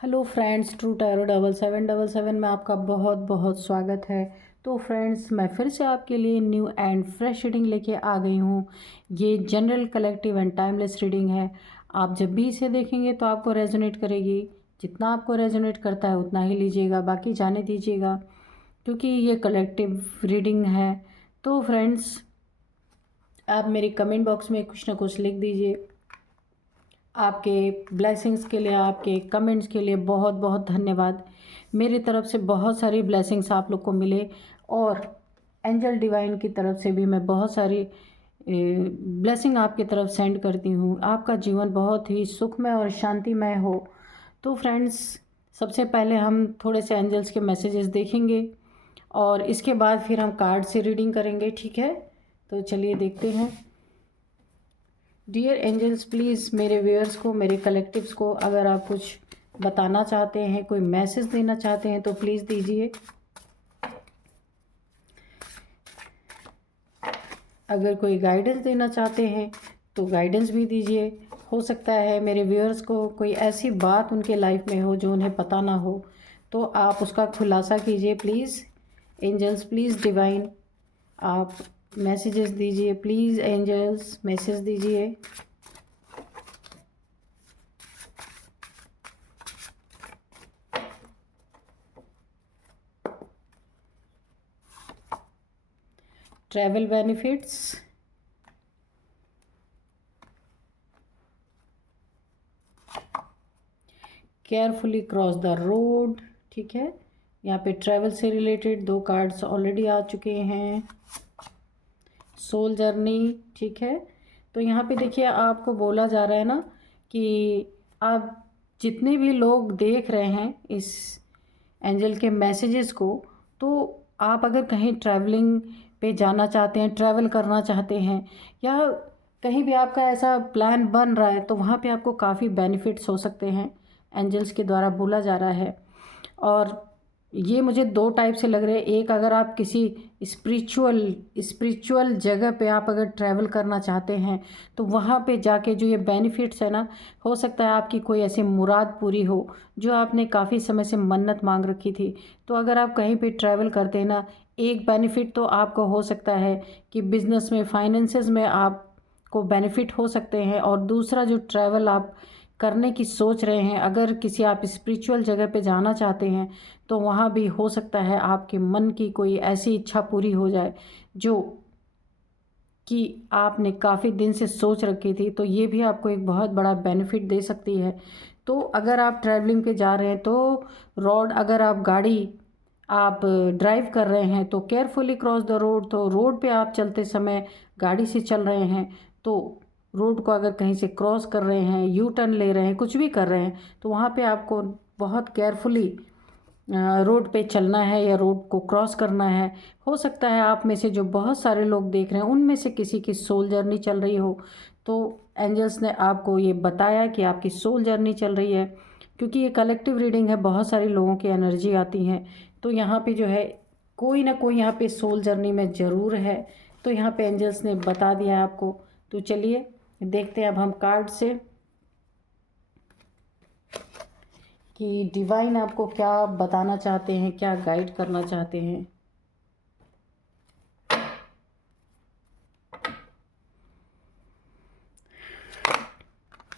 Hello friends, true tarot 7777 में आपका बहुत बहुत स्वागत है। तो फ्रेंड्स, मैं फिर से आपके लिए न्यू एंड फ्रेश रीडिंग लेके आ गई हूँ। ये general, collective and timeless reading है। आप जब भी इसे देखेंगे तो आपको रेजोनेट करेगी। जितना आपको रेजोनेट करता है उतना ही लीजिएगा, बाकी जाने दीजिएगा, क्योंकि ये कलेक्टिव रीडिंग है। तो फ्रेंड्स, आप मेरे कमेंट बॉक्स में कुछ ना कुछ लिख दीजिए। आपके ब्लेसिंग्स के लिए, आपके कमेंट्स के लिए बहुत बहुत धन्यवाद। मेरी तरफ से बहुत सारी ब्लेसिंग्स आप लोग को मिले, और एंजल डिवाइन की तरफ से भी मैं बहुत सारी ब्लेसिंग आपकी तरफ सेंड करती हूँ। आपका जीवन बहुत ही सुखमय और शांतिमय हो। तो फ्रेंड्स, सबसे पहले हम थोड़े से एंजल्स के मैसेजेस देखेंगे और इसके बाद फिर हम कार्ड से रीडिंग करेंगे, ठीक है? तो चलिए देखते हैं। डियर एंजल्स, प्लीज़ मेरे व्यूअर्स को, मेरे कलेक्टिव्स को, अगर आप कुछ बताना चाहते हैं, कोई मैसेज देना चाहते हैं तो प्लीज़ दीजिए। अगर कोई गाइडेंस देना चाहते हैं तो गाइडेंस भी दीजिए। हो सकता है मेरे व्यूअर्स को कोई ऐसी बात उनके लाइफ में हो जो उन्हें पता ना हो, तो आप उसका खुलासा कीजिए प्लीज़। एंजल्स, प्लीज़ डिवाइन, आप मैसेजेस दीजिए प्लीज़। एंजल्स, मैसेज दीजिए। Travel benefits, carefully cross the road, ठीक है। यहाँ पे ट्रैवल से रिलेटेड 2 कार्ड्स ऑलरेडी आ चुके हैं। सोल जर्नी, ठीक है। तो यहाँ पे देखिए, आपको बोला जा रहा है ना कि आप जितने भी लोग देख रहे हैं इस एंजल के मैसेजेस को, तो आप अगर कहीं ट्रैवलिंग पे जाना चाहते हैं, ट्रैवल करना चाहते हैं, या कहीं भी आपका ऐसा प्लान बन रहा है, तो वहाँ पे आपको काफ़ी बेनिफिट्स हो सकते हैं, एंजल्स के द्वारा बोला जा रहा है। और ये मुझे 2 टाइप से लग रहे हैं। एक, अगर आप किसी स्पिरिचुअल जगह पे आप अगर ट्रैवल करना चाहते हैं, तो वहाँ पे जाके जो ये बेनिफिट्स है ना, हो सकता है आपकी कोई ऐसी मुराद पूरी हो जो आपने काफ़ी समय से मन्नत मांग रखी थी। तो अगर आप कहीं पे ट्रैवल करते हैं ना, एक बेनिफिट तो आपको हो सकता है कि बिज़नेस में, फाइनेंसेस में आपको बेनिफिट हो सकते हैं। और दूसरा, जो ट्रैवल आप करने की सोच रहे हैं, अगर किसी आप स्पिरिचुअल जगह पे जाना चाहते हैं, तो वहाँ भी हो सकता है आपके मन की कोई ऐसी इच्छा पूरी हो जाए जो कि आपने काफ़ी दिन से सोच रखी थी। तो ये भी आपको एक बहुत बड़ा बेनिफिट दे सकती है। तो अगर आप ट्रैवलिंग पे जा रहे हैं, तो रोड, अगर आप गाड़ी आप ड्राइव कर रहे हैं तो केयरफुली क्रॉस द रोड। तो रोड पे आप चलते समय गाड़ी से चल रहे हैं, तो रोड को अगर कहीं से क्रॉस कर रहे हैं, यू टर्न ले रहे हैं, कुछ भी कर रहे हैं, तो वहाँ पे आपको बहुत केयरफुली रोड पे चलना है या रोड को क्रॉस करना है। हो सकता है आप में से जो बहुत सारे लोग देख रहे हैं, उनमें से किसी की सोल जर्नी चल रही हो, तो एंजल्स ने आपको ये बताया कि आपकी सोल जर्नी चल रही है। क्योंकि ये कलेक्टिव रीडिंग है, बहुत सारे लोगों की एनर्जी आती हैं, तो यहाँ पे जो है कोई ना कोई यहाँ पे सोल जर्नी में ज़रूर है। तो यहाँ पे एंजल्स ने बता दिया है आपको। तो चलिए देखते हैं अब हम कार्ड से कि डिवाइन आपको क्या बताना चाहते हैं, क्या गाइड करना चाहते हैं।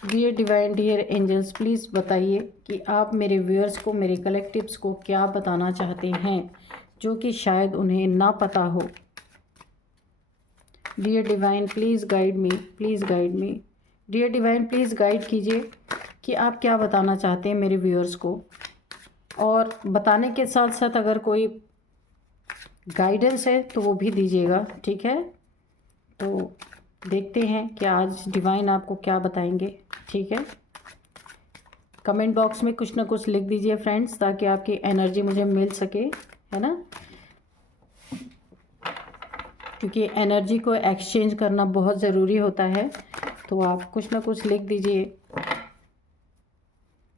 Dear divine, dear angels, please बताइए कि आप मेरे व्यूअर्स को, मेरे कलेक्टिव्स को क्या बताना चाहते हैं जो कि शायद उन्हें ना पता हो। Dear divine, please guide me, please guide me. Dear divine, please guide कीजिए कि आप क्या बताना चाहते हैं मेरे व्यूअर्स को। और बताने के साथ साथ अगर कोई गाइडेंस है तो वो भी दीजिएगा, ठीक है? तो देखते हैं कि आज डिवाइन आपको क्या बताएंगे, ठीक है? कमेंट बॉक्स में कुछ ना कुछ लिख दीजिए फ्रेंड्स, ताकि आपकी एनर्जी मुझे मिल सके, है ना? क्योंकि एनर्जी को एक्सचेंज करना बहुत ज़रूरी होता है। तो आप कुछ ना कुछ लिख दीजिए,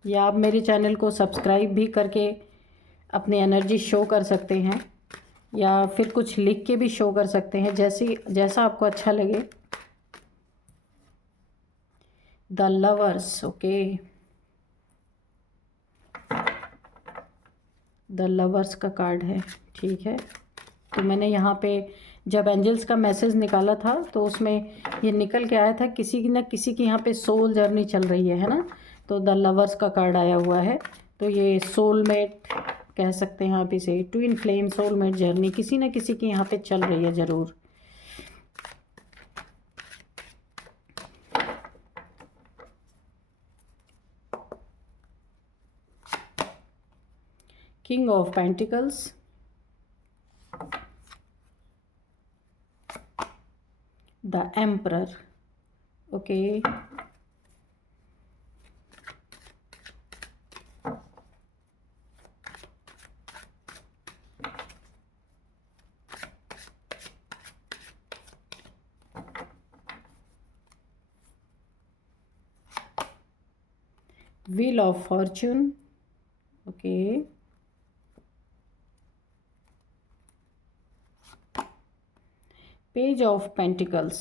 या आप मेरे चैनल को सब्सक्राइब भी करके अपनी एनर्जी शो कर सकते हैं, या फिर कुछ लिख के भी शो कर सकते हैं, जैसा आपको अच्छा लगे। The lovers, okay. The lovers का कार्ड है, ठीक है। तो मैंने यहाँ पे जब एंजल्स का मैसेज निकाला था तो उसमें ये निकल के आया था किसी की ना किसी की यहाँ पे सोल जर्नी चल रही है ना। तो द लवर्स का कार्ड आया हुआ है, तो ये सोलमेट कह सकते हैं आप इसे, ट्विन फ्लेम सोलमेट जर्नी किसी न किसी की यहाँ पे चल रही है ज़रूर। King of pentacles, the emperor, okay, wheel of Fortune, okay, page of pentacles,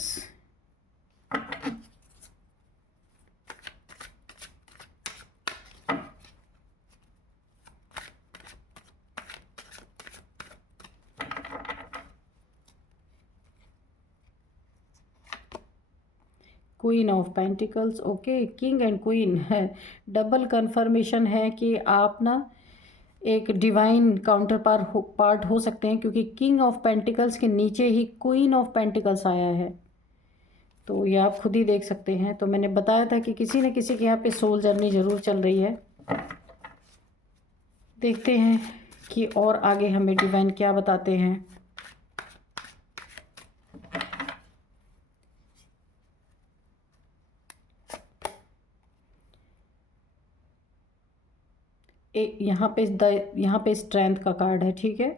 queen of pentacles, okay, king and queen है, डबल कंफर्मेशन है कि आप ना एक डिवाइन काउंटर पार्ट हो सकते हैं, क्योंकि किंग ऑफ पेंटिकल्स के नीचे ही क्वीन ऑफ पेंटिकल्स आया है। तो ये आप खुद ही देख सकते हैं। तो मैंने बताया था कि किसी न किसी के यहाँ पे सोल जर्नी ज़रूर चल रही है। देखते हैं कि और आगे हमें डिवाइन क्या बताते हैं। यहाँ पे स्ट्रेंथ का कार्ड है, ठीक है,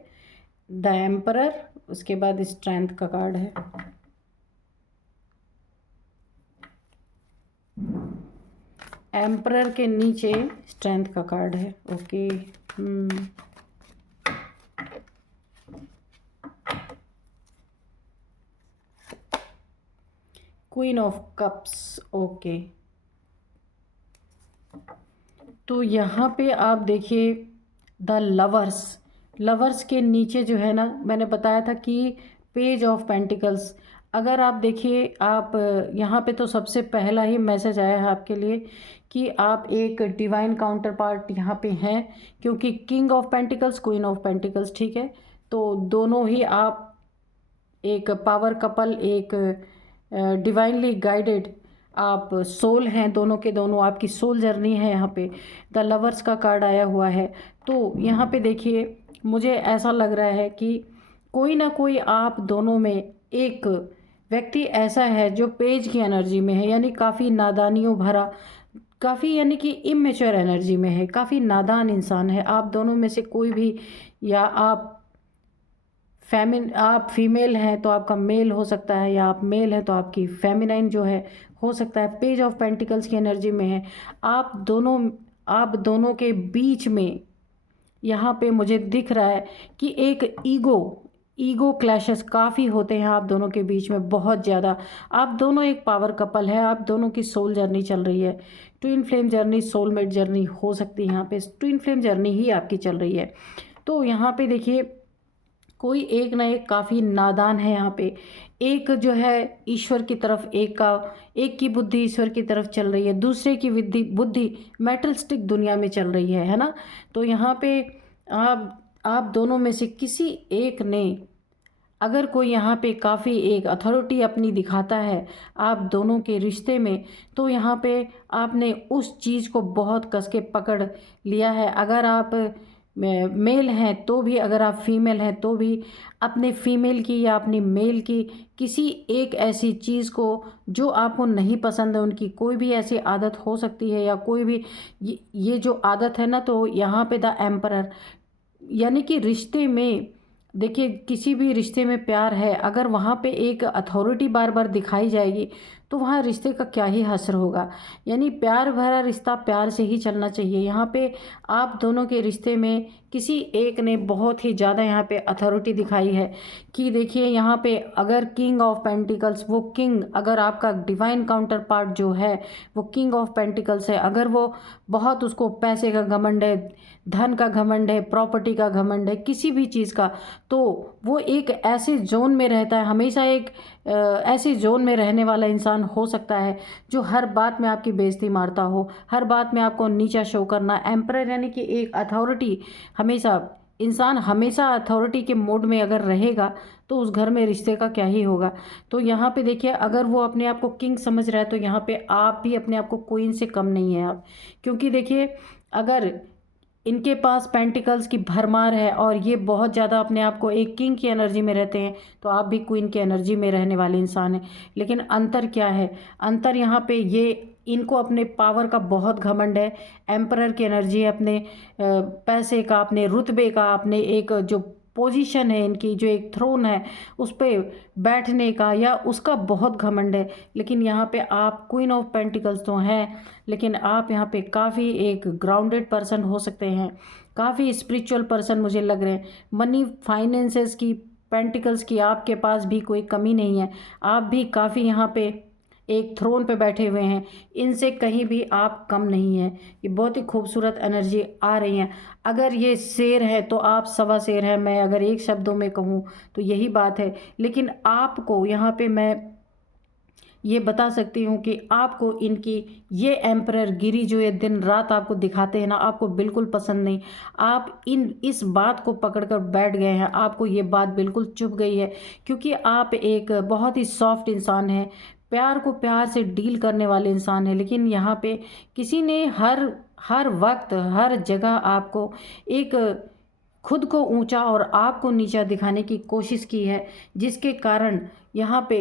द एम्परर, उसके बाद स्ट्रेंथ का कार्ड है। एम्परर के नीचे स्ट्रेंथ का कार्ड है, okay. Queen of cups, okay. तो यहाँ पे आप देखिए द लवर्स के नीचे जो है ना, मैंने बताया था कि पेज ऑफ पेंटिकल्स। अगर आप देखिए, आप यहाँ पे तो सबसे पहला ही मैसेज आया है आपके लिए कि आप एक डिवाइन काउंटर पार्ट यहाँ पे हैं, क्योंकि king of pentacles, queen of pentacles, ठीक है। तो दोनों ही आप एक पावर कपल, एक डिवाइनली गाइडेड आप सोल हैं, दोनों के दोनों आपकी सोल जर्नी है। यहाँ पे द लवर्स का कार्ड आया हुआ है। तो यहाँ पे देखिए, मुझे ऐसा लग रहा है कि कोई ना कोई आप दोनों में एक व्यक्ति ऐसा है जो पेज की एनर्जी में है, यानी काफ़ी नादानियों भरा, काफ़ी यानी कि इमेच्योर एनर्जी में है, काफ़ी नादान इंसान है। आप दोनों में से कोई भी, या आप फीमेल हैं तो आपका मेल हो सकता है, या आप मेल हैं तो आपकी फेमिनाइन जो है हो सकता है। पेज ऑफ पेंटिकल्स की एनर्जी में है। आप दोनों के बीच में यहाँ पे मुझे दिख रहा है कि एक ईगो क्लैशेस काफ़ी होते हैं आप दोनों के बीच में, बहुत ज़्यादा। आप दोनों एक पावर कपल है, आप दोनों की सोल जर्नी चल रही है, twin flame journey, soulmate journey हो सकती है। यहाँ पे ट्विन फ्लेम जर्नी ही आपकी चल रही है। तो यहाँ पे देखिए, कोई एक ना एक काफ़ी नादान है यहाँ पे। एक जो है ईश्वर की तरफ, एक की बुद्धि ईश्वर की तरफ चल रही है, दूसरे की बुद्धि मेटलिस्टिक दुनिया में चल रही है ना। तो यहाँ पे आप दोनों में से किसी एक ने, अगर कोई यहाँ पे काफ़ी एक अथॉरिटी अपनी दिखाता है आप दोनों के रिश्ते में, तो यहाँ पे आपने उस चीज़ को बहुत कस के पकड़ लिया है। अगर आप मेल हैं तो भी, अगर आप फीमेल हैं तो भी, अपने फीमेल की या अपनी मेल की किसी एक ऐसी चीज़ को जो आपको नहीं पसंद है, उनकी कोई भी ऐसी आदत हो सकती है, या कोई भी ये जो आदत है ना। तो यहाँ पे द एम्परर, यानी कि रिश्ते में देखिए, किसी भी रिश्ते में प्यार है, अगर वहाँ पे एक अथॉरिटी बार बार दिखाई जाएगी तो वहाँ रिश्ते का क्या ही हश्र होगा। यानी प्यार भरा रिश्ता प्यार से ही चलना चाहिए। यहाँ पे आप दोनों के रिश्ते में किसी एक ने बहुत ही ज़्यादा यहाँ पे अथॉरिटी दिखाई है कि देखिए यहाँ पे अगर किंग ऑफ पेंटिकल्स, वो किंग अगर आपका डिवाइन काउंटर पार्ट जो है वो किंग ऑफ पेंटिकल्स है, अगर वो बहुत उसको पैसे का घमंड है, धन का घमंड है, प्रॉपर्टी का घमंड है, किसी भी चीज़ का, तो वो एक ऐसे जोन में रहता है, हमेशा एक ऐसे जोन में रहने वाला इंसान हो सकता है जो हर बात में आपकी बेइज्जती मारता हो, हर बात में आपको नीचा शो करना। एम्परर यानी कि एक अथॉरिटी, हमेशा इंसान हमेशा अथॉरिटी के मोड में अगर रहेगा तो उस घर में रिश्ते का क्या ही होगा। तो यहाँ पे देखिए अगर वो अपने आप को किंग समझ रहा है तो यहाँ पे आप भी अपने आप को क्वीन से कम नहीं है आप, क्योंकि देखिए अगर इनके पास पेंटिकल्स की भरमार है और ये बहुत ज़्यादा अपने आप को एक किंग की एनर्जी में रहते हैं, तो आप भी क्वीन की एनर्जी में रहने वाले इंसान हैं। लेकिन अंतर क्या है, अंतर यहाँ पे ये इनको अपने पावर का बहुत घमंड है। एम्परर की एनर्जी है अपने पैसे का, अपने रुतबे का, अपने एक जो पोजीशन है इनकी, जो एक थ्रोन है उस पर बैठने का, या उसका बहुत घमंड है। लेकिन यहाँ पे आप क्वीन ऑफ पेंटिकल्स तो हैं, लेकिन आप यहाँ पे काफ़ी एक ग्राउंडेड पर्सन हो सकते हैं, काफ़ी स्पिरिचुअल पर्सन मुझे लग रहे हैं। मनी फाइनेंसेस की, पेंटिकल्स की आपके पास भी कोई कमी नहीं है। आप भी काफ़ी यहाँ पे एक थ्रोन पे बैठे हुए हैं, इनसे कहीं भी आप कम नहीं हैं। ये बहुत ही खूबसूरत एनर्जी आ रही है। अगर ये शेर है तो आप सवा शेर है, मैं अगर एक शब्दों में कहूँ तो यही बात है। लेकिन आपको यहाँ पे मैं ये बता सकती हूँ कि आपको इनकी ये एम्परर गिरी जो ये दिन रात आपको दिखाते हैं ना, आपको बिल्कुल पसंद नहीं। आप इस बात को पकड़कर बैठ गए हैं, आपको ये बात बिल्कुल चुभ गई है, क्योंकि आप एक बहुत ही सॉफ्ट इंसान हैं, प्यार को प्यार से डील करने वाले इंसान हैं। लेकिन यहाँ पे किसी ने हर हर वक्त हर जगह आपको एक खुद को ऊंचा और आपको नीचा दिखाने की कोशिश की है, जिसके कारण यहाँ पे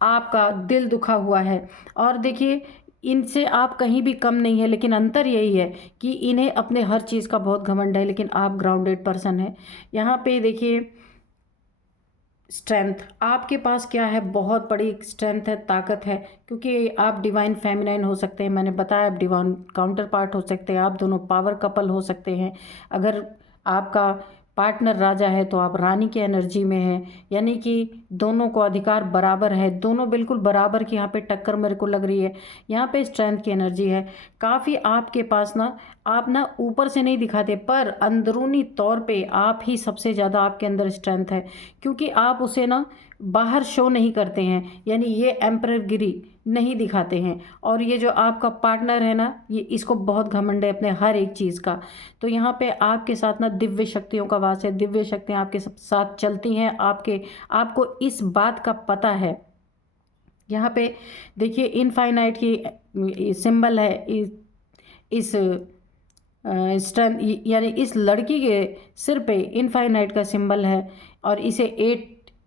आपका दिल दुखा हुआ है। और देखिए इनसे आप कहीं भी कम नहीं है, लेकिन अंतर यही है कि इन्हें अपने हर चीज़ का बहुत घमंड है, लेकिन आप ग्राउंडेड पर्सन है। यहाँ पे देखिए स्ट्रेंथ आपके पास क्या है, बहुत बड़ी स्ट्रेंथ है, ताकत है, क्योंकि आप डिवाइन फेमिनाइन हो सकते हैं, मैंने बताया आप डिवाइन काउंटर पार्ट हो सकते हैं, आप दोनों पावर कपल हो सकते हैं। अगर आपका पार्टनर राजा है तो आप रानी की एनर्जी में हैं, यानी कि दोनों को अधिकार बराबर है, दोनों बिल्कुल बराबर की यहाँ पे टक्कर मेरे को लग रही है। यहाँ पे स्ट्रेंथ की एनर्जी है काफ़ी आपके पास ना, आप ना ऊपर से नहीं दिखाते पर अंदरूनी तौर पे आप ही सबसे ज़्यादा आपके अंदर स्ट्रेंथ है, क्योंकि आप उसे ना बाहर शो नहीं करते हैं, यानी ये एम्परर गिरी नहीं दिखाते हैं। और ये जो आपका पार्टनर है ना, ये इसको बहुत घमंड है अपने हर एक चीज़ का। तो यहाँ पे आपके साथ ना दिव्य शक्तियों का वास है, दिव्य शक्तियाँ आपके साथ चलती हैं, आपको इस बात का पता है। यहाँ पे देखिए इनफाइनाइट की सिंबल है इस स्ट्रेंथ, यानी इस लड़की के सिर पे इनफाइनाइट का सिंबल है, और इसे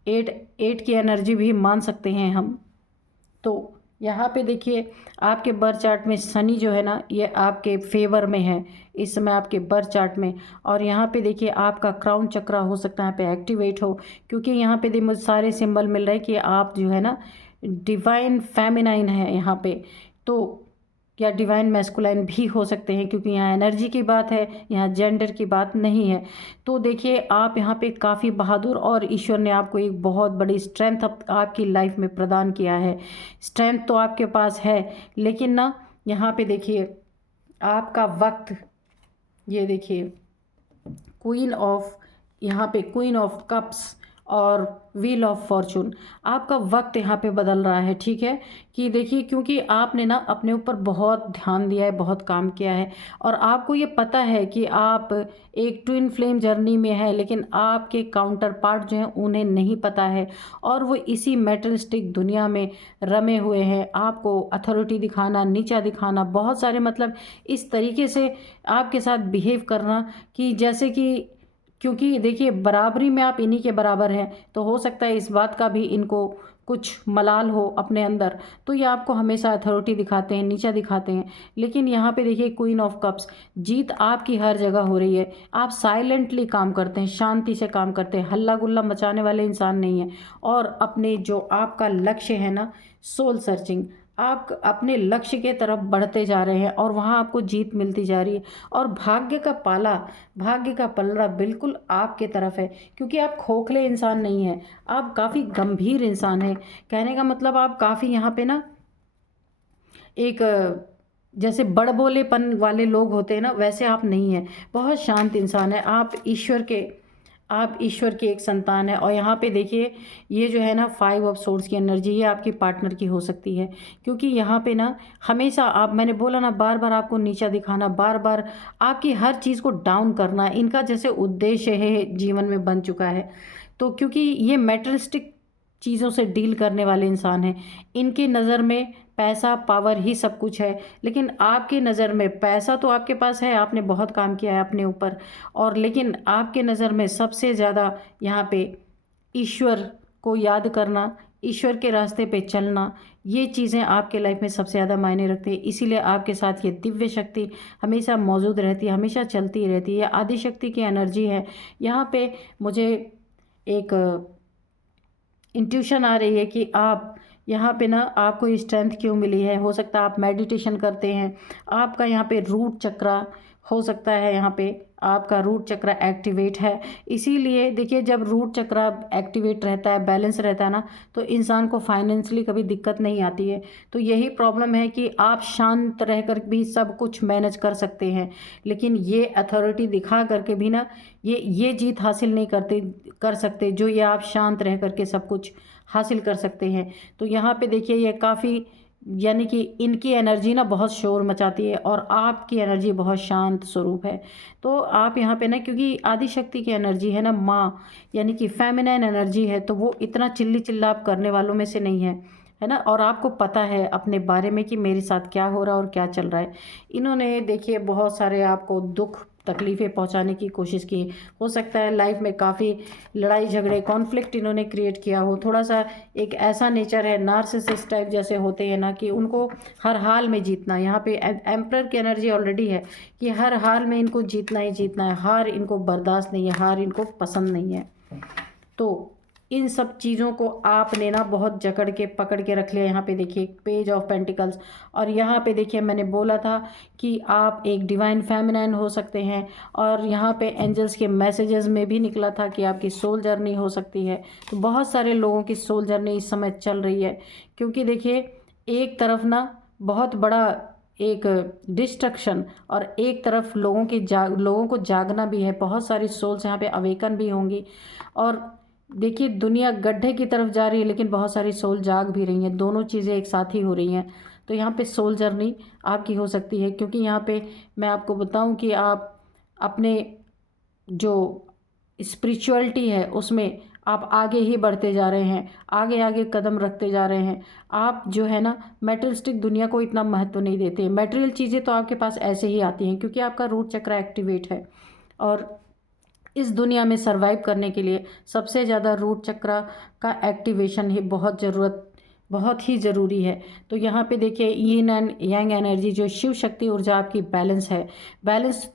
एट की एनर्जी भी मान सकते हैं हम। तो यहाँ पे देखिए आपके बर्थ चार्ट में शनि जो है ना, ये आपके फेवर में है इस समय आपके बर्थ चार्ट में। और यहाँ पे देखिए आपका क्राउन चक्रा हो सकता है यहाँ पे एक्टिवेट हो, क्योंकि यहाँ पे मुझे सारे सिंबल मिल रहे हैं कि आप जो है ना डिवाइन फेमिनाइन है यहाँ पे, तो या डिवाइन मैस्कुलाइन भी हो सकते हैं, क्योंकि यहाँ एनर्जी की बात है, यहाँ जेंडर की बात नहीं है। तो देखिए आप यहाँ पे काफ़ी बहादुर, और ईश्वर ने आपको एक बहुत बड़ी स्ट्रेंथ आपकी लाइफ में प्रदान किया है। स्ट्रेंथ तो आपके पास है, लेकिन ना यहाँ पे देखिए आपका वक्त, ये देखिए क्वीन ऑफ, यहाँ पे क्वीन ऑफ कप्स और व्हील ऑफ फॉर्चून, आपका वक्त यहाँ पे बदल रहा है, ठीक है। कि देखिए क्योंकि आपने ना अपने ऊपर बहुत ध्यान दिया है, बहुत काम किया है, और आपको ये पता है कि आप एक ट्विन फ्लेम जर्नी में है, लेकिन आपके काउंटर पार्ट जो हैं उन्हें नहीं पता है, और वो इसी मेटलिस्टिक दुनिया में रमे हुए हैं। आपको अथॉरिटी दिखाना, नीचा दिखाना, बहुत सारे मतलब इस तरीके से आपके साथ बिहेव करना कि जैसे कि, क्योंकि देखिए बराबरी में आप इन्हीं के बराबर हैं, तो हो सकता है इस बात का भी इनको कुछ मलाल हो अपने अंदर, तो ये आपको हमेशा अथॉरिटी दिखाते हैं, नीचा दिखाते हैं। लेकिन यहाँ पे देखिए क्वीन ऑफ कप्स, जीत आपकी हर जगह हो रही है। आप साइलेंटली काम करते हैं, शांति से काम करते हैं, हल्ला गुल्ला मचाने वाले इंसान नहीं हैं। और अपने जो आपका लक्ष्य है ना, सोल सर्चिंग, आप अपने लक्ष्य के तरफ बढ़ते जा रहे हैं और वहाँ आपको जीत मिलती जा रही है। और भाग्य का पलड़ा बिल्कुल आपके तरफ है, क्योंकि आप खोखले इंसान नहीं हैं, आप काफ़ी गंभीर इंसान हैं। कहने का मतलब आप काफ़ी यहाँ पे ना एक जैसे बड़बोलेपन वाले लोग होते हैं ना, वैसे आप नहीं हैं। बहुत शांत इंसान है आप, ईश्वर के एक संतान है। और यहाँ पे देखिए ये जो है ना 5 ऑफ सोर्स की एनर्जी, ये आपकी पार्टनर की हो सकती है। क्योंकि यहाँ पे ना हमेशा आप, मैंने बोला ना, बार बार आपको नीचा दिखाना, बार बार आपकी हर चीज़ को डाउन करना, इनका जैसे उद्देश्य है जीवन में बन चुका है। तो क्योंकि ये मेटरिस्टिक चीज़ों से डील करने वाले इंसान हैं, इनकी नज़र में पैसा पावर ही सब कुछ है। लेकिन आपकी नज़र में पैसा तो आपके पास है, आपने बहुत काम किया है अपने ऊपर, और लेकिन आपके नज़र में सबसे ज़्यादा यहाँ पे ईश्वर को याद करना, ईश्वर के रास्ते पे चलना, ये चीज़ें आपके लाइफ में सबसे ज़्यादा मायने रखती है। इसीलिए आपके साथ ये दिव्य शक्ति हमेशा मौजूद रहती है, हमेशा चलती रहती है। आदि शक्ति की एनर्जी है। यहाँ पे मुझे एक इंट्यूशन आ रही है कि आप यहाँ पे ना, आपको स्ट्रेंथ क्यों मिली है। हो सकता है आप मेडिटेशन करते हैं, आपका यहाँ पे रूट चक्रा हो सकता है, यहाँ पे आपका रूट चक्रा एक्टिवेट है। इसीलिए देखिए जब रूट चक्रा एक्टिवेट रहता है, बैलेंस रहता है ना, तो इंसान को फाइनेंशियली कभी दिक्कत नहीं आती है। तो यही प्रॉब्लम है कि आप शांत रहकर भी सब कुछ मैनेज कर सकते हैं, लेकिन ये अथॉरिटी दिखा करके भी ना ये जीत हासिल नहीं कर सकते जो ये आप शांत रह करके सब कुछ हासिल कर सकते हैं। तो यहाँ पे देखिए ये काफ़ी, यानी कि इनकी एनर्जी ना बहुत शोर मचाती है और आपकी एनर्जी बहुत शांत स्वरूप है। तो आप यहाँ पे ना, क्योंकि आदि शक्ति की एनर्जी है ना माँ, यानी कि फेमिनाइन एनर्जी है, तो वो इतना चिल्ली चिल्लाप करने वालों में से नहीं है ना। और आपको पता है अपने बारे में कि मेरे साथ क्या हो रहा है और क्या चल रहा है। इन्होंने देखिए बहुत सारे आपको दुख तकलीफ़ें पहुंचाने की कोशिश की। हो सकता है लाइफ में काफ़ी लड़ाई झगड़े कॉन्फ्लिक्ट इन्होंने क्रिएट किया हो। थोड़ा सा एक ऐसा नेचर है, नार्सिसिस्ट टाइप जैसे होते हैं ना, कि उनको हर हाल में जीतना। यहाँ पे एम्परर की एनर्जी ऑलरेडी है कि हर हाल में इनको जीतना ही जीतना है, हार इनको बर्दाश्त नहीं है, हार इनको पसंद नहीं है। तो इन सब चीज़ों को आपने ना बहुत जकड़ के पकड़ के रख लिया। यहाँ पे देखिए पेज ऑफ पेंटिकल्स, और यहाँ पे देखिए मैंने बोला था कि आप एक डिवाइन फेमिनाइन हो सकते हैं। और यहाँ पे एंजल्स के मैसेजेस में भी निकला था कि आपकी सोल जर्नी हो सकती है। तो बहुत सारे लोगों की सोल जर्नी इस समय चल रही है, क्योंकि देखिए एक तरफ ना बहुत बड़ा एक डिस्ट्रक्शन और एक तरफ लोगों को जागना भी है। बहुत सारी सोल्स यहाँ पे अवेकन भी होंगी। और देखिए दुनिया गड्ढे की तरफ जा रही है, लेकिन बहुत सारी सोल जाग भी रही हैं। दोनों चीज़ें एक साथ ही हो रही हैं। तो यहाँ पे सोल जर्नी आपकी हो सकती है, क्योंकि यहाँ पे मैं आपको बताऊं कि आप अपने जो स्पिरिचुअलिटी है उसमें आप आगे ही बढ़ते जा रहे हैं, आगे आगे कदम रखते जा रहे हैं। आप जो है ना मेटेरियलिस्टिक दुनिया को इतना महत्व नहीं देते। मटेरियल चीज़ें तो आपके पास ऐसे ही आती हैं, क्योंकि आपका रूट चक्र एक्टिवेट है। और इस दुनिया में सरवाइव करने के लिए सबसे ज़्यादा रूट चक्र का एक्टिवेशन ही बहुत ही ज़रूरी है। तो यहाँ पे देखिए यीन एंड यांग एनर्जी, जो शिव शक्ति ऊर्जा आपकी बैलेंस है, बैलेंस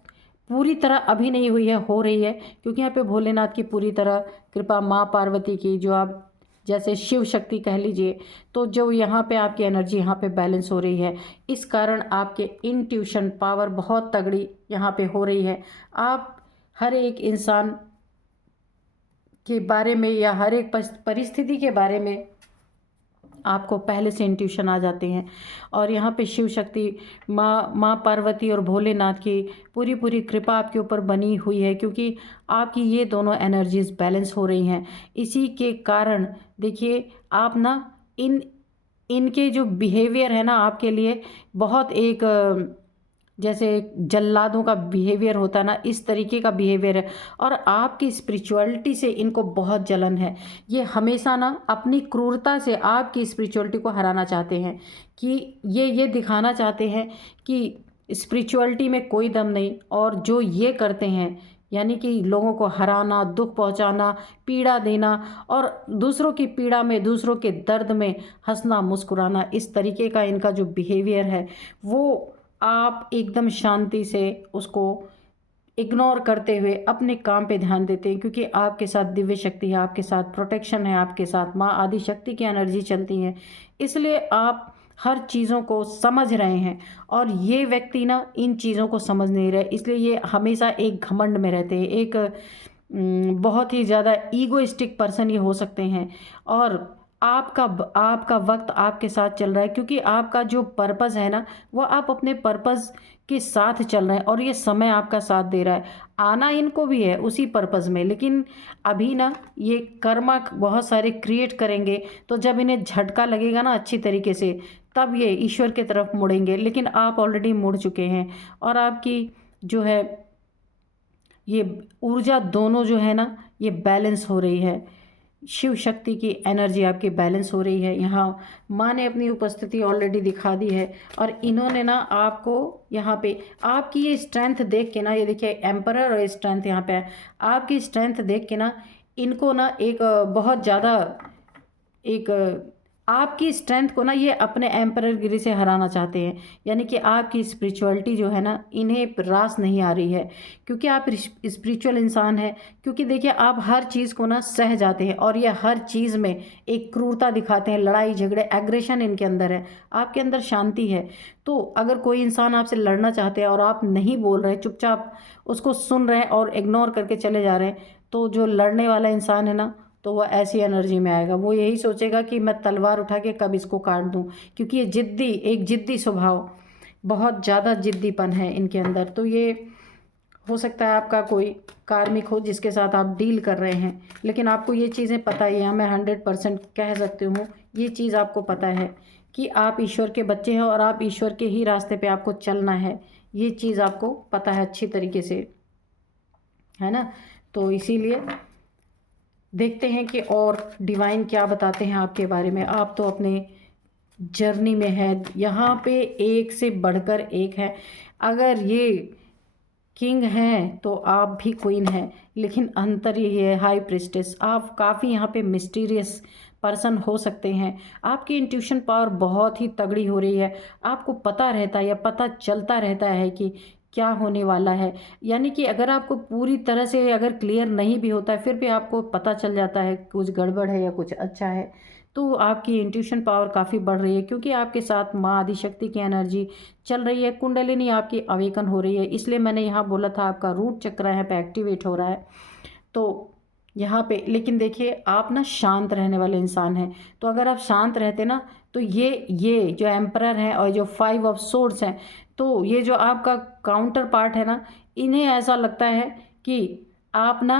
पूरी तरह अभी नहीं हुई है, हो रही है। क्योंकि यहाँ पे भोलेनाथ की पूरी तरह कृपा, माँ पार्वती की, जो आप जैसे शिव शक्ति कह लीजिए, तो जो यहाँ पे आपकी एनर्जी यहाँ पे बैलेंस हो रही है, इस कारण आपके इंट्यूशन पावर बहुत तगड़ी यहाँ पे हो रही है। आप हर एक इंसान के बारे में या हर एक परिस्थिति के बारे में आपको पहले से इंट्यूशन आ जाते हैं। और यहाँ पे शिव शक्ति, माँ पार्वती और भोलेनाथ की पूरी कृपा आपके ऊपर बनी हुई है, क्योंकि आपकी ये दोनों एनर्जीज बैलेंस हो रही हैं। इसी के कारण देखिए आप ना इनके जो बिहेवियर है ना आपके लिए बहुत एक जैसे जल्लादों का बिहेवियर होता है ना, इस तरीके का बिहेवियर है। और आपकी स्पिरिचुअलिटी से इनको बहुत जलन है। ये हमेशा ना अपनी क्रूरता से आपकी स्पिरिचुअलिटी को हराना चाहते हैं, कि ये दिखाना चाहते हैं कि स्पिरिचुअलिटी में कोई दम नहीं। और जो ये करते हैं, यानी कि लोगों को हराना, दुख पहुंचाना, पीड़ा देना और दूसरों की पीड़ा में, दूसरों के दर्द में हंसना मुस्कुराना, इस तरीके का इनका जो बिहेवियर है वो आप एकदम शांति से उसको इग्नोर करते हुए अपने काम पे ध्यान देते हैं, क्योंकि आपके साथ दिव्य शक्ति है, आपके साथ प्रोटेक्शन है, आपके साथ माँ आदि शक्ति की एनर्जी चलती है। इसलिए आप हर चीज़ों को समझ रहे हैं और ये व्यक्ति ना इन चीज़ों को समझ नहीं रहे, इसलिए ये हमेशा एक घमंड में रहते हैं, एक बहुत ही ज़्यादा ईगोइस्टिक पर्सन ये हो सकते हैं। और आपका वक्त आपके साथ चल रहा है, क्योंकि आपका जो पर्पज़ है ना वो आप अपने पर्पज़ के साथ चल रहे हैं और ये समय आपका साथ दे रहा है। आना इनको भी है उसी पर्पज़ में, लेकिन अभी ना ये कर्मा बहुत सारे क्रिएट करेंगे, तो जब इन्हें झटका लगेगा ना अच्छी तरीके से, तब ये ईश्वर की तरफ मुड़ेंगे। लेकिन आप ऑलरेडी मुड़ चुके हैं और आपकी जो है ये ऊर्जा दोनों जो है ना ये बैलेंस हो रही है। शिव शक्ति की एनर्जी आपकी बैलेंस हो रही है। यहाँ माँ ने अपनी उपस्थिति ऑलरेडी दिखा दी है और इन्होंने ना आपको यहाँ पे आपकी ये स्ट्रेंथ देख के ना, ये देखिए एम्परर और स्ट्रेंथ यहाँ पे है, आपकी स्ट्रेंथ देख के ना इनको ना एक बहुत ज़्यादा एक आपकी स्ट्रेंथ को ना ये अपने एम्परर गिरी से हराना चाहते हैं। यानी कि आपकी स्पिरिचुअलिटी जो है ना इन्हें रास नहीं आ रही है, क्योंकि आप स्पिरिचुअल इंसान हैं। क्योंकि देखिए आप हर चीज़ को ना सह जाते हैं और ये हर चीज़ में एक क्रूरता दिखाते हैं, लड़ाई झगड़े एग्रेशन इनके अंदर है, आपके अंदर शांति है। तो अगर कोई इंसान आपसे लड़ना चाहते हैं और आप नहीं बोल रहे, चुपचाप उसको सुन रहे हैं और इग्नोर करके चले जा रहे हैं, तो जो लड़ने वाला इंसान है ना तो वो ऐसी एनर्जी में आएगा। वो यही सोचेगा कि मैं तलवार उठा के कब इसको काट दूं, क्योंकि ये एक जिद्दी स्वभाव, बहुत ज़्यादा जिद्दीपन है इनके अंदर। तो ये हो सकता है आपका कोई कार्मिक हो जिसके साथ आप डील कर रहे हैं, लेकिन आपको ये चीज़ें पता ही है। मैं 100% कह सकती हूँ ये चीज़ आपको पता है कि आप ईश्वर के बच्चे हैं और आप ईश्वर के ही रास्ते पे आपको चलना है। ये चीज़ आपको पता है अच्छी तरीके से, है ना। तो इसीलिए देखते हैं कि और डिवाइन क्या बताते हैं आपके बारे में। आप तो अपने जर्नी में है, यहाँ पे एक से बढ़कर एक है। अगर ये किंग हैं तो आप भी क्वीन हैं, लेकिन अंतर ये है हाई प्रिस्टेस। आप काफ़ी यहाँ पे मिस्टीरियस पर्सन हो सकते हैं। आपकी इंट्यूशन पावर बहुत ही तगड़ी हो रही है, आपको पता रहता है या पता चलता रहता है कि क्या होने वाला है। यानी कि अगर आपको पूरी तरह से अगर क्लियर नहीं भी होता है, फिर भी आपको पता चल जाता है कुछ गड़बड़ है या कुछ अच्छा है। तो आपकी इंट्यूशन पावर काफ़ी बढ़ रही है, क्योंकि आपके साथ माँ आदिशक्ति की एनर्जी चल रही है, कुंडलिनी आपकी अवेकन हो रही है। इसलिए मैंने यहाँ बोला था आपका रूट चक्र यहाँ पे एक्टिवेट हो रहा है। तो यहाँ पे लेकिन देखिए आप ना शांत रहने वाले इंसान हैं। तो अगर आप शांत रहते ना तो ये जो एम्परर है और जो 5 ऑफ सोर्ड्स हैं, तो ये जो आपका काउंटर पार्ट है ना, इन्हें ऐसा लगता है कि आप ना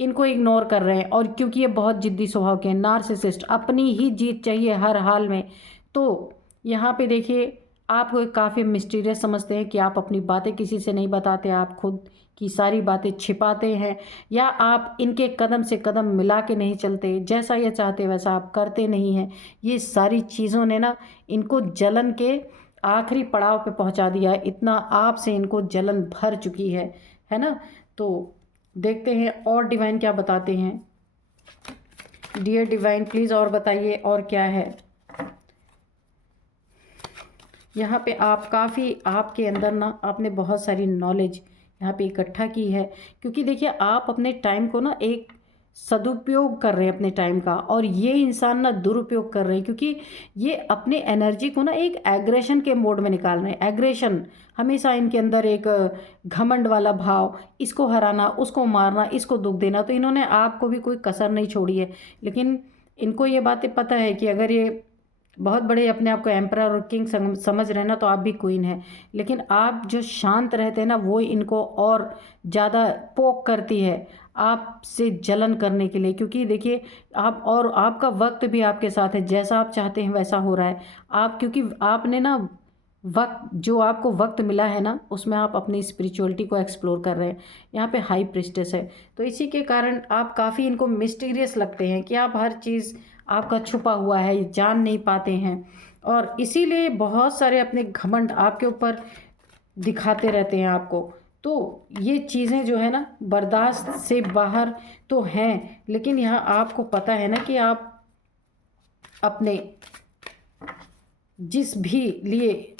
इनको इग्नोर कर रहे हैं। और क्योंकि ये बहुत जिद्दी स्वभाव के हैं, नार्सिसिस्ट, अपनी ही जीत चाहिए हर हाल में। तो यहाँ पे देखिए आप काफ़ी मिस्टीरियस समझते हैं कि आप अपनी बातें किसी से नहीं बताते, आप खुद की सारी बातें छिपाते हैं, या आप इनके कदम से कदम मिला के नहीं चलते, जैसा ये चाहते वैसा आप करते नहीं हैं। ये सारी चीज़ों ने ना इनको जलन के आखिरी पड़ाव पे पहुंचा दिया है, इतना आपसे इनको जलन भर चुकी है ना। तो देखते हैं और डिवाइन क्या बताते हैं। डियर डिवाइन प्लीज़ और बताइए और क्या है। यहाँ पे आप काफ़ी आपके अंदर ना आपने बहुत सारी नॉलेज यहाँ पे इकट्ठा की है, क्योंकि देखिए आप अपने टाइम को ना एक सदुपयोग कर रहे हैं अपने टाइम का, और ये इंसान ना दुरुपयोग कर रहे हैं, क्योंकि ये अपने एनर्जी को ना एक एग्रेशन के मोड में निकाल रहे हैं। एग्रेशन हमेशा इनके अंदर एक घमंड वाला भाव, इसको हराना, उसको मारना, इसको दुख देना। तो इन्होंने आपको भी कोई कसर नहीं छोड़ी है, लेकिन इनको ये बातें पता है कि अगर ये बहुत बड़े अपने आप को एम्परर और किंग समझ रहे हैं ना, तो आप भी क्वीन हैं। लेकिन आप जो शांत रहते हैं ना वो इनको और ज़्यादा पोक करती है आपसे जलन करने के लिए, क्योंकि देखिए आप और आपका वक्त भी आपके साथ है, जैसा आप चाहते हैं वैसा हो रहा है। आप क्योंकि आपने ना वक्त जो आपको वक्त मिला है ना उसमें आप अपनी स्पिरिचुअलिटी को एक्सप्लोर कर रहे हैं। यहाँ पे हाई प्रिस्टेस है, तो इसी के कारण आप काफ़ी इनको मिस्टीरियस लगते हैं कि आप हर चीज़ आपका छुपा हुआ है, जान नहीं पाते हैं, और इसीलिए बहुत सारे अपने घमंड आपके ऊपर दिखाते रहते हैं आपको। तो ये चीज़ें जो है ना बर्दाश्त से बाहर तो हैं, लेकिन यहाँ आपको पता है ना कि आप अपने जिस भी लिए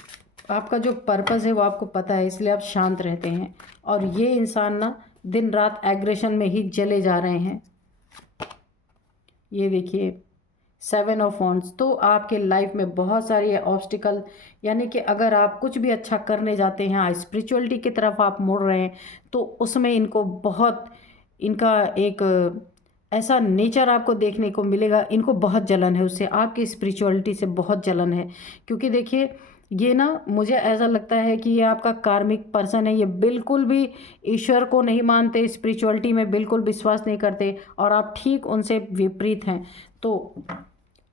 आपका जो पर्पस है वो आपको पता है, इसलिए आप शांत रहते हैं। और ये इंसान ना दिन रात एग्रेशन में ही जले जा रहे हैं। ये देखिए 7 ऑफ वॉन्ड्स, तो आपके लाइफ में बहुत सारी ऑब्स्टिकल, यानी कि अगर आप कुछ भी अच्छा करने जाते हैं, स्पिरिचुअलिटी की तरफ आप मुड़ रहे हैं, तो उसमें इनको बहुत, इनका एक ऐसा नेचर आपको देखने को मिलेगा, इनको बहुत जलन है उससे, आपकी स्पिरिचुअलिटी से बहुत जलन है। क्योंकि देखिए ये ना, मुझे ऐसा लगता है कि ये आपका कार्मिक पर्सन है, ये बिल्कुल भी ईश्वर को नहीं मानते, स्पिरिचुअलिटी में बिल्कुल विश्वास नहीं करते, और आप ठीक उनसे विपरीत हैं। तो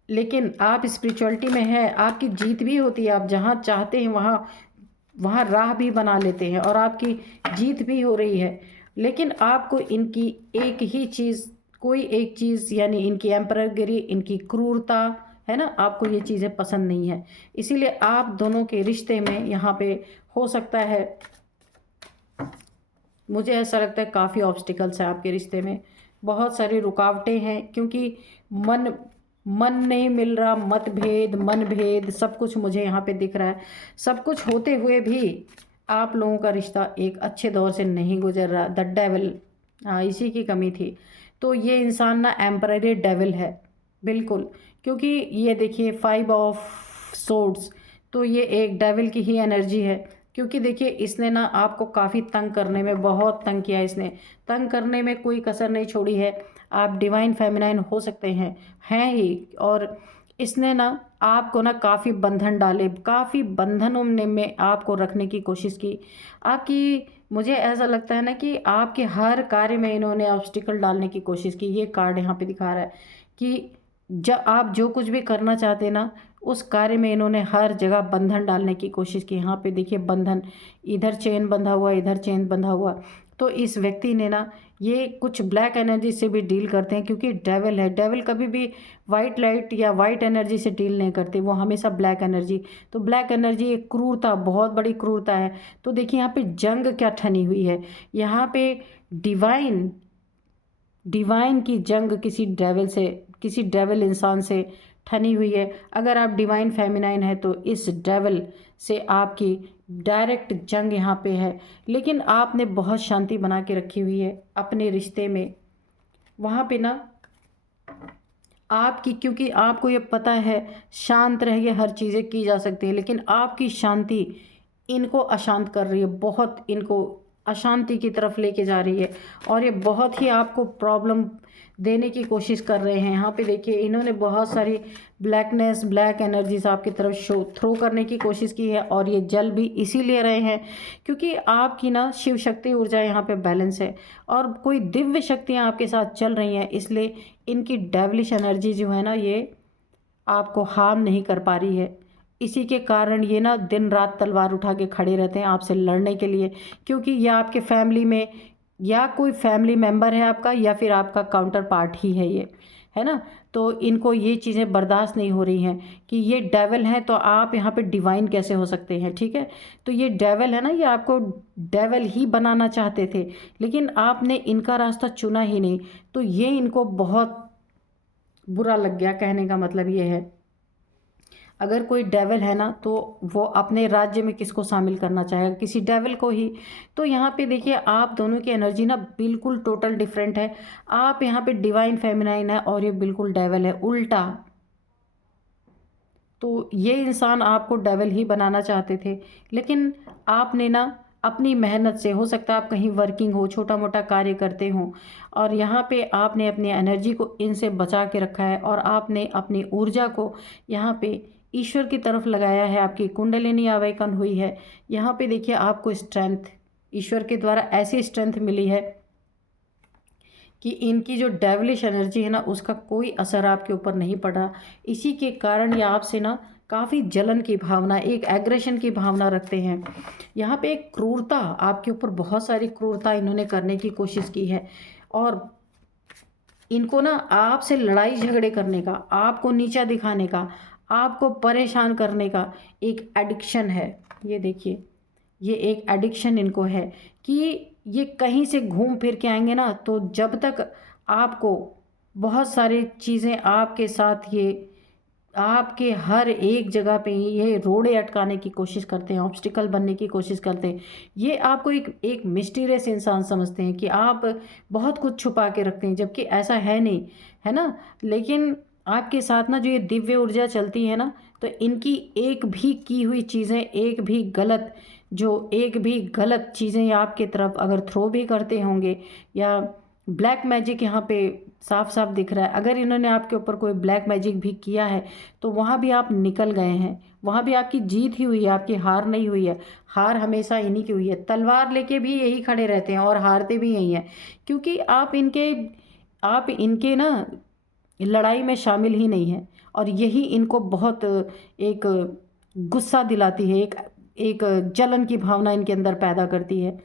लेकिन आप स्पिरिचुअलिटी में हैं, आपकी जीत भी होती है, आप जहाँ चाहते हैं वहाँ वहाँ राह भी बना लेते हैं और आपकी जीत भी हो रही है। लेकिन आपको इनकी एक ही चीज़, कोई एक चीज़, यानी इनकी एम्पररगिरी, इनकी क्रूरता है ना, आपको ये चीज़ें पसंद नहीं है। इसीलिए आप दोनों के रिश्ते में यहाँ पे हो सकता है, मुझे ऐसा लगता है काफ़ी ऑब्स्टिकल्स हैं आपके रिश्ते में, बहुत सारी रुकावटें हैं, क्योंकि मन मन नहीं मिल रहा, मतभेद, मनभेद, सब कुछ मुझे यहाँ पे दिख रहा है। सब कुछ होते हुए भी आप लोगों का रिश्ता एक अच्छे दौर से नहीं गुजर रहा। द डेविल, हाँ, इसी की कमी थी। तो ये इंसान ना एम्पररी डेविल है बिल्कुल, क्योंकि ये देखिए 5 ऑफ सोर्ड्स, तो ये एक डेविल की ही एनर्जी है। क्योंकि देखिए इसने ना आपको काफ़ी तंग करने में, बहुत तंग किया, इसने तंग करने में कोई कसर नहीं छोड़ी है। आप डिवाइन फेमिनाइन हो सकते हैं ही, और इसने ना आपको ना काफ़ी बंधन डाले, काफ़ी बंधनों में आपको रखने की कोशिश की। आपकी, मुझे ऐसा लगता है ना कि आपके हर कार्य में इन्होंने ऑब्स्टिकल डालने की कोशिश की। ये कार्ड यहाँ पे दिखा रहा है कि जब आप जो कुछ भी करना चाहते ना, उस कार्य में इन्होंने हर जगह बंधन डालने की कोशिश की। यहाँ पे देखिए बंधन, इधर चेन बंधा हुआ, इधर चेन बंधा हुआ। तो इस व्यक्ति ने ना, ये कुछ ब्लैक एनर्जी से भी डील करते हैं, क्योंकि डेविल है। डेविल कभी भी वाइट लाइट या वाइट एनर्जी से डील नहीं करते, वो हमेशा ब्लैक एनर्जी। तो ब्लैक एनर्जी एक क्रूरता, बहुत बड़ी क्रूरता है। तो देखिए यहाँ पे जंग क्या ठनी हुई है, यहाँ पे डिवाइन डिवाइन की जंग किसी डेविल से, किसी डेविल इंसान से ठनी हुई है। अगर आप डिवाइन फेमिनाइन है तो इस डेविल से आपकी डायरेक्ट जंग यहाँ पे है। लेकिन आपने बहुत शांति बना के रखी हुई है अपने रिश्ते में, वहाँ पे ना आपकी, क्योंकि आपको ये पता है शांत रह के हर चीज़ें की जा सकती है, लेकिन आपकी शांति इनको अशांत कर रही है, बहुत इनको अशांति की तरफ लेके जा रही है, और ये बहुत ही आपको प्रॉब्लम देने की कोशिश कर रहे हैं। यहाँ पे देखिए इन्होंने बहुत सारी ब्लैकनेस, ब्लैक एनर्जीज आपकी तरफ थ्रो करने की कोशिश की है, और ये जल भी इसीलिए रहे हैं क्योंकि आपकी ना शिव शक्ति ऊर्जा यहाँ पे बैलेंस है, और कोई दिव्य शक्तियाँ आपके साथ चल रही हैं, इसलिए इनकी डेविलिश एनर्जी जो है ना, ये आपको हार्म नहीं कर पा रही है। इसी के कारण ये ना दिन रात तलवार उठा के खड़े रहते हैं आपसे लड़ने के लिए, क्योंकि यह आपके फैमिली में या कोई फैमिली मेम्बर है आपका, या फिर आपका काउंटर पार्ट ही है ये, है ना। तो इनको ये चीज़ें बर्दाश्त नहीं हो रही हैं कि ये डेविल है, तो आप यहाँ पे डिवाइन कैसे हो सकते हैं, ठीक है। तो ये डेविल है ना, ये आपको डेविल ही बनाना चाहते थे, लेकिन आपने इनका रास्ता चुना ही नहीं, तो ये इनको बहुत बुरा लग गया। कहने का मतलब ये है, अगर कोई डेविल है ना, तो वो अपने राज्य में किसको शामिल करना चाहेगा, किसी डेविल को ही। तो यहाँ पे देखिए आप दोनों की एनर्जी ना बिल्कुल टोटल डिफरेंट है। आप यहाँ पे डिवाइन फेमिनाइन है और ये बिल्कुल डेविल है, उल्टा। तो ये इंसान आपको डेविल ही बनाना चाहते थे, लेकिन आपने ना अपनी मेहनत से, हो सकता है आप कहीं वर्किंग हो, छोटा मोटा कार्य करते हो, और यहाँ पे आपने अपनी एनर्जी को इनसे बचा के रखा है, और आपने अपनी ऊर्जा को यहाँ पे ईश्वर की तरफ लगाया है। आपकी कुंडलिनी आवेकन हुई है। यहाँ पे देखिए आपको स्ट्रेंथ ईश्वर के द्वारा ऐसी स्ट्रेंथ मिली है कि इनकी जो डेविलिश एनर्जी है ना, उसका कोई असर आपके ऊपर नहीं पड़ रहा। इसी के कारण ये आपसे ना काफ़ी जलन की भावना, एक एग्रेशन की भावना रखते हैं। यहाँ पे एक क्रूरता, आपके ऊपर बहुत सारी क्रूरता इन्होंने करने की कोशिश की है, और इनको ना आपसे लड़ाई झगड़े करने का, आपको नीचा दिखाने का, आपको परेशान करने का एक एडिक्शन है। ये देखिए ये एक एडिक्शन इनको है कि ये कहीं से घूम फिर के आएंगे ना, तो जब तक आपको बहुत सारी चीज़ें आपके साथ, ये आपके हर एक जगह पे ये रोड़े अटकाने की कोशिश करते हैं, ऑब्स्टिकल बनने की कोशिश करते हैं। ये आपको एक एक मिस्टीरियस इंसान समझते हैं कि आप बहुत कुछ छुपा के रखते हैं, जबकि ऐसा है नहीं, है ना। लेकिन आपके साथ ना जो ये दिव्य ऊर्जा चलती है ना, तो इनकी एक भी की हुई चीज़ें, एक भी गलत चीज़ें ये आपकी तरफ अगर थ्रो भी करते होंगे, या ब्लैक मैजिक यहाँ पे साफ साफ दिख रहा है, अगर इन्होंने आपके ऊपर कोई ब्लैक मैजिक भी किया है तो वहाँ भी आप निकल गए हैं, वहाँ भी आपकी जीत ही हुई है, आपकी हार नहीं हुई है। हार हमेशा इन्हीं की हुई है। तलवार लेके भी यही खड़े रहते हैं और हारते भी यही हैं, क्योंकि आप इनके ना लड़ाई में शामिल ही नहीं हैं, और यही इनको बहुत एक गुस्सा दिलाती है, एक एक जलन की भावना इनके अंदर पैदा करती है।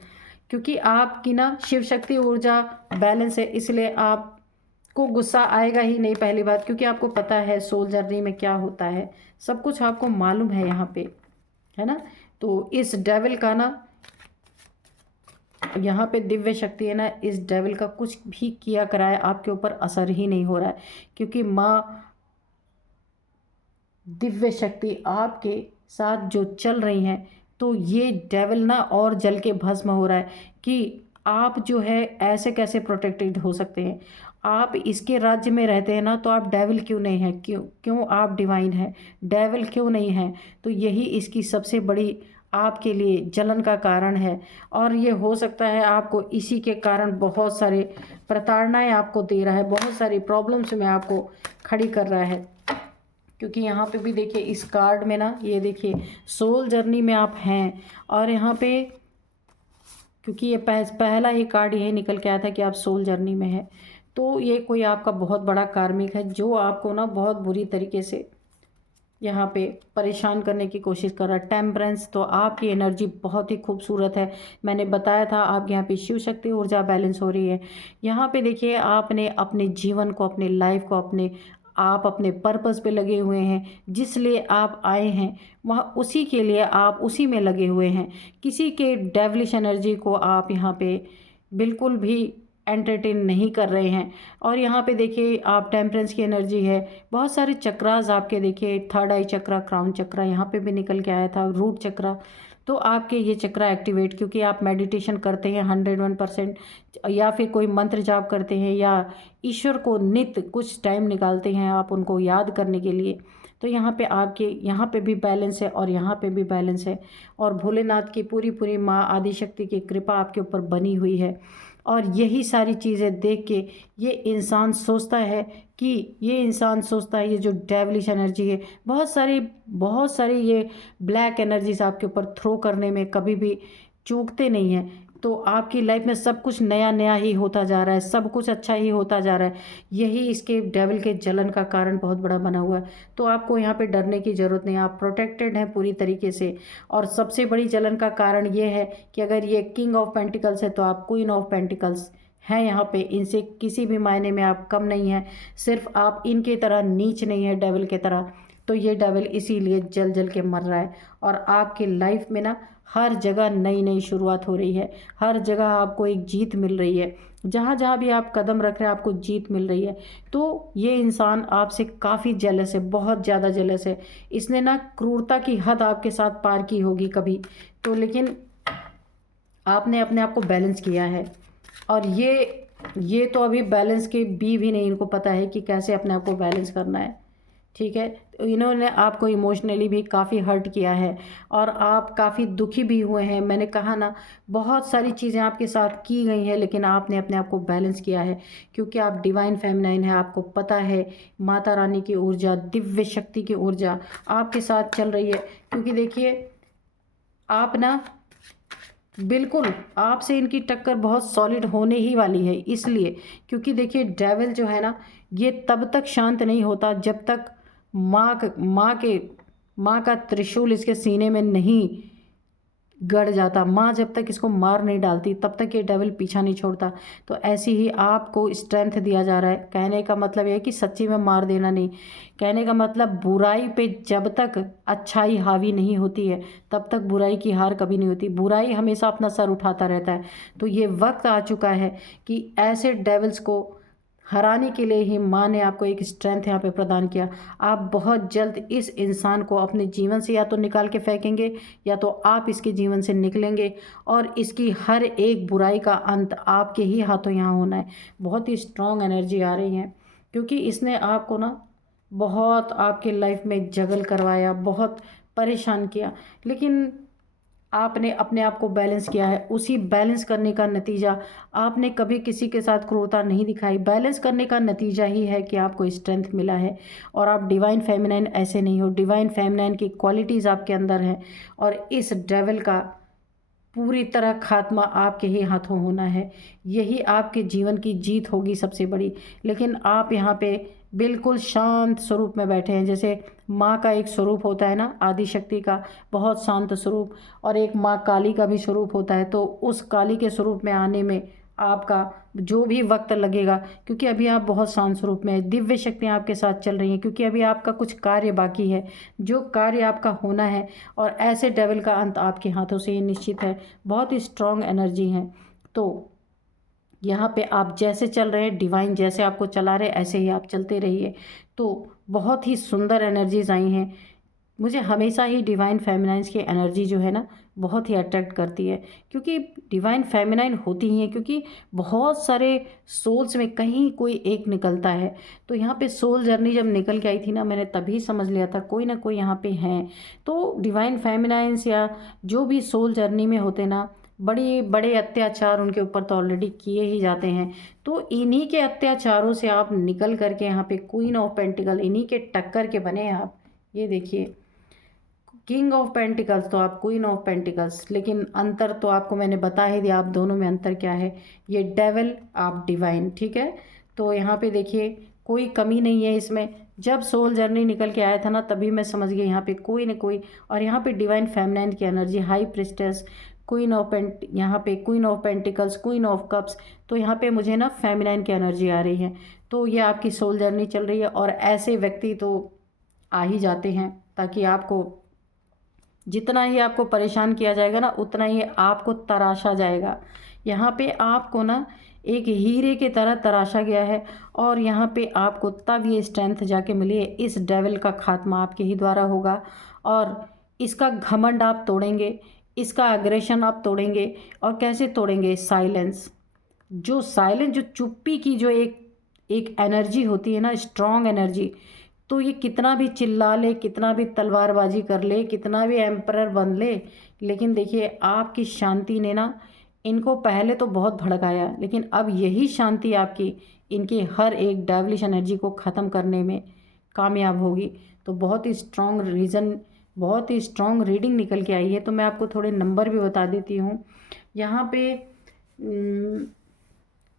क्योंकि आपकी ना शिव शक्ति ऊर्जा बैलेंस है, इसलिए आपको गुस्सा आएगा ही नहीं, पहली बात, क्योंकि आपको पता है सोल जर्नी में क्या होता है, सब कुछ आपको मालूम है यहाँ पे, है ना। तो इस डेविल का ना यहाँ पे दिव्य शक्ति है ना, इस डेविल का कुछ भी किया कराया आपके ऊपर असर ही नहीं हो रहा है, क्योंकि माँ दिव्य शक्ति आपके साथ जो चल रही हैं, तो ये डेविल ना और जल के भस्म हो रहा है कि आप जो है ऐसे कैसे प्रोटेक्टेड हो सकते हैं। आप इसके राज्य में रहते हैं ना, तो आप डेविल क्यों नहीं हैं, क्यों क्यों आप डिवाइन हैं, डेविल क्यों नहीं हैं। तो यही इसकी सबसे बड़ी आपके लिए जलन का कारण है, और ये हो सकता है आपको इसी के कारण बहुत सारे प्रताड़नाएं आपको दे रहा है, बहुत सारी प्रॉब्लम्स में आपको खड़ी कर रहा है। क्योंकि यहाँ पे भी देखिए इस कार्ड में ना, ये देखिए सोल जर्नी में आप हैं, और यहाँ पे क्योंकि ये पहला ही कार्ड यही निकल के आया था कि आप सोल जर्नी में हैं, तो ये कोई आपका बहुत बड़ा कार्मिक है जो आपको ना बहुत बुरी तरीके से यहाँ पे परेशान करने की कोशिश कर रहा है। टेम्परेंस, तो आपकी एनर्जी बहुत ही खूबसूरत है, मैंने बताया था आप यहाँ पे शिव शक्ति ऊर्जा बैलेंस हो रही है। यहाँ पे देखिए आपने अपने जीवन को, अपने लाइफ को, आप अपने पर्पस पे लगे हुए हैं, जिस लिए आप आए हैं वह उसी के लिए आप उसी में लगे हुए हैं। किसी के डेविलिश एनर्जी को आप यहाँ पे बिल्कुल भी एंटरटेन नहीं कर रहे हैं। और यहाँ पे देखिए आप टेम्परेंस की एनर्जी है, बहुत सारे चक्रास आपके देखिए, थर्ड आई चक्रा, क्राउन चक्रा यहाँ पे भी निकल के आया था, रूट चक्रा, तो आपके ये चक्रा एक्टिवेट, क्योंकि आप मेडिटेशन करते हैं 101%, या फिर कोई मंत्र जाप करते हैं, या ईश्वर को नित्य कुछ टाइम निकालते हैं आप उनको याद करने के लिए, तो यहाँ पे आपके यहाँ पे भी बैलेंस है और यहाँ पे भी बैलेंस है। और भोलेनाथ की पूरी पूरी माँ आदिशक्ति की कृपा आपके ऊपर बनी हुई है। और यही सारी चीज़ें देख के ये इंसान सोचता है ये जो डेविलिश एनर्जी है, बहुत सारी ये ब्लैक एनर्जीज आपके ऊपर थ्रो करने में कभी भी चूकते नहीं हैं। तो आपकी लाइफ में सब कुछ नया नया ही होता जा रहा है, सब कुछ अच्छा ही होता जा रहा है, यही इसके डेविल के जलन का कारण बहुत बड़ा बना हुआ है। तो आपको यहाँ पे डरने की ज़रूरत नहीं, आप प्रोटेक्टेड हैं पूरी तरीके से। और सबसे बड़ी जलन का कारण ये है कि अगर ये किंग ऑफ पेंटिकल्स है तो आप क्वीन ऑफ पेंटिकल्स हैं यहाँ पे, इनसे किसी भी मायने में आप कम नहीं हैं, सिर्फ आप इनके तरह नीच नहीं है डेविल के तरह। तो ये डेविल इसीलिए जल जल के मर रहा है। और आपकी लाइफ में ना हर जगह नई नई शुरुआत हो रही है, हर जगह आपको एक जीत मिल रही है, जहाँ जहाँ भी आप कदम रख रहे हैं आपको जीत मिल रही है। तो ये इंसान आपसे काफ़ी जेलस है, बहुत ज़्यादा जेलस है। इसने ना क्रूरता की हद आपके साथ पार की होगी कभी तो, लेकिन आपने अपने आप को बैलेंस किया है। और ये तो अभी बैलेंस के भी नहीं इनको पता है कि कैसे अपने आप को बैलेंस करना है, ठीक है। तो इन्होंने आपको इमोशनली भी काफ़ी हर्ट किया है, और आप काफ़ी दुखी भी हुए हैं। मैंने कहा ना बहुत सारी चीज़ें आपके साथ की गई हैं, लेकिन आपने अपने आप को बैलेंस किया है, क्योंकि आप डिवाइन फेमिनाइन है, आपको पता है माता रानी की ऊर्जा, दिव्य शक्ति की ऊर्जा आपके साथ चल रही है। क्योंकि देखिए आप ना बिल्कुल आपसे इनकी टक्कर बहुत सॉलिड होने ही वाली है, इसलिए क्योंकि देखिए डेविल जो है ना, ये तब तक शांत नहीं होता जब तक माँ का त्रिशूल इसके सीने में नहीं गड़ जाता। माँ जब तक इसको मार नहीं डालती तब तक ये डेविल पीछा नहीं छोड़ता। तो ऐसी ही आपको स्ट्रेंथ दिया जा रहा है। कहने का मतलब ये है कि सच्ची में मार देना नहीं। कहने का मतलब बुराई पे जब तक अच्छाई हावी नहीं होती है तब तक बुराई की हार कभी नहीं होती। बुराई हमेशा अपना सर उठाता रहता है। तो ये वक्त आ चुका है कि ऐसे डेविल्स को हराने के लिए ही माँ ने आपको एक स्ट्रेंथ यहाँ पे प्रदान किया। आप बहुत जल्द इस इंसान को अपने जीवन से या तो निकाल के फेंकेंगे या तो आप इसके जीवन से निकलेंगे और इसकी हर एक बुराई का अंत आपके ही हाथों यहाँ होना है। बहुत ही स्ट्रॉन्ग एनर्जी आ रही है क्योंकि इसने आपको ना बहुत आपके लाइफ में जगल करवाया, बहुत परेशान किया, लेकिन आपने अपने आप को बैलेंस किया है। उसी बैलेंस करने का नतीजा, आपने कभी किसी के साथ क्रूरता नहीं दिखाई। बैलेंस करने का नतीजा ही है कि आपको स्ट्रेंथ मिला है और आप डिवाइन फेमिनाइन ऐसे नहीं हो। डिवाइन फेमिनाइन की क्वालिटीज़ आपके अंदर हैं और इस डेविल का पूरी तरह खात्मा आपके ही हाथों होना है। यही आपके जीवन की जीत होगी सबसे बड़ी। लेकिन आप यहाँ पे बिल्कुल शांत स्वरूप में बैठे हैं। जैसे माँ का एक स्वरूप होता है ना, आदि शक्ति का बहुत शांत स्वरूप, और एक माँ काली का भी स्वरूप होता है। तो उस काली के स्वरूप में आने में आपका जो भी वक्त लगेगा, क्योंकि अभी आप बहुत शांत स्वरूप में हैं, दिव्य शक्तियाँ आपके साथ चल रही हैं, क्योंकि अभी आपका कुछ कार्य बाकी है, जो कार्य आपका होना है। और ऐसे डेविल का अंत आपके हाथों से ही निश्चित है। बहुत ही स्ट्रॉन्ग एनर्जी है। तो यहाँ पे आप जैसे चल रहे हैं, डिवाइन जैसे आपको चला रहे ऐसे ही आप चलते रहिए। तो बहुत ही सुंदर एनर्जीज आई हैं। मुझे हमेशा ही डिवाइन फेमिनाइन्स की एनर्जी जो है ना बहुत ही अट्रैक्ट करती है, क्योंकि डिवाइन फेमिनाइन होती ही है, क्योंकि बहुत सारे सोल्स में कहीं कोई एक निकलता है। तो यहाँ पे सोल जर्नी जब निकल के आई थी ना, मैंने तभी समझ लिया था कोई ना कोई यहाँ पे हैं। तो डिवाइन फेमिनाइन्स या जो भी सोल जर्नी में होते ना, बड़ी बड़े अत्याचार उनके ऊपर तो ऑलरेडी किए ही जाते हैं। तो इन्हीं के अत्याचारों से आप निकल करके यहाँ पे क्वीन ऑफ पेंटिकल, इन्हीं के टक्कर के बने आप। ये देखिए, किंग ऑफ पेंटिकल्स तो आप क्वीन ऑफ पेंटिकल्स, लेकिन अंतर तो आपको मैंने बता ही दिया, आप दोनों में अंतर क्या है। ये डेविल, आप डिवाइन, ठीक है। तो यहाँ पे देखिए कोई कमी नहीं है इसमें। जब सोल जर्नी निकल के आया था ना, तभी मैं समझ गई यहाँ पे कोई ना कोई। और यहाँ पे डिवाइन फेमिनाइन की energy, high priestess, queen of यहाँ पे queen of pentacles, queen of cups. तो यहाँ पे मुझे ना फेमिनाइन की एनर्जी आ रही है। तो ये आपकी सोल जर्नी चल रही है और ऐसे व्यक्ति तो आ ही जाते हैं, ताकि आपको जितना ही आपको परेशान किया जाएगा ना, उतना ही आपको तराशा जाएगा। यहाँ पे आपको ना एक हीरे की तरह तराशा गया है और यहाँ पे आपको तब ये स्ट्रेंथ जाके मिली है। इस डेविल का खात्मा आपके ही द्वारा होगा और इसका घमंड आप तोड़ेंगे, इसका अग्रेशन आप तोड़ेंगे। और कैसे तोड़ेंगे? साइलेंस, जो चुप्पी की जो एक एनर्जी होती है ना, स्ट्रॉन्ग एनर्जी। तो ये कितना भी चिल्ला ले, कितना भी तलवारबाजी कर ले, कितना भी एम्परर बन ले, लेकिन देखिए आपकी शांति ने ना इनको पहले तो बहुत भड़काया, लेकिन अब यही शांति आपकी इनकी हर एक डेविलिश एनर्जी को ख़त्म करने में कामयाब होगी। तो बहुत ही स्ट्रॉन्ग रीज़न, बहुत ही स्ट्रॉन्ग रीडिंग निकल के आई है। तो मैं आपको थोड़े नंबर भी बता देती हूँ। यहाँ पे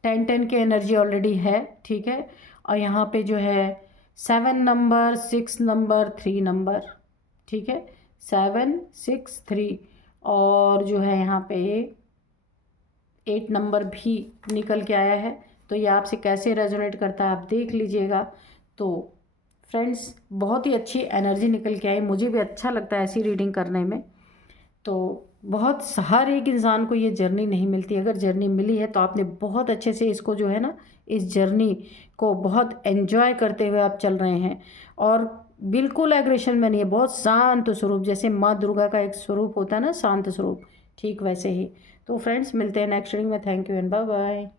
10-10 की एनर्जी ऑलरेडी है, ठीक है। और यहाँ पे जो है 7 नंबर, 6 नंबर, 3 नंबर, ठीक है, 7 6 3। और जो है यहाँ पे 8 नंबर भी निकल के आया है। तो ये आपसे कैसे रेजोनेट करता है आप देख लीजिएगा। तो फ्रेंड्स, बहुत ही अच्छी एनर्जी निकल के आई, मुझे भी अच्छा लगता है ऐसी रीडिंग करने में। तो बहुत हर एक इंसान को ये जर्नी नहीं मिलती। अगर जर्नी मिली है तो आपने बहुत अच्छे से इसको जो है ना, इस जर्नी को बहुत एंजॉय करते हुए आप चल रहे हैं और बिल्कुल एग्रेशन में नहीं है। बहुत शांत स्वरूप, जैसे माँ दुर्गा का एक स्वरूप होता है ना शांत स्वरूप, ठीक वैसे ही। तो फ्रेंड्स, मिलते हैं नेक्स्ट रीडिंग में। Thank you and bye bye.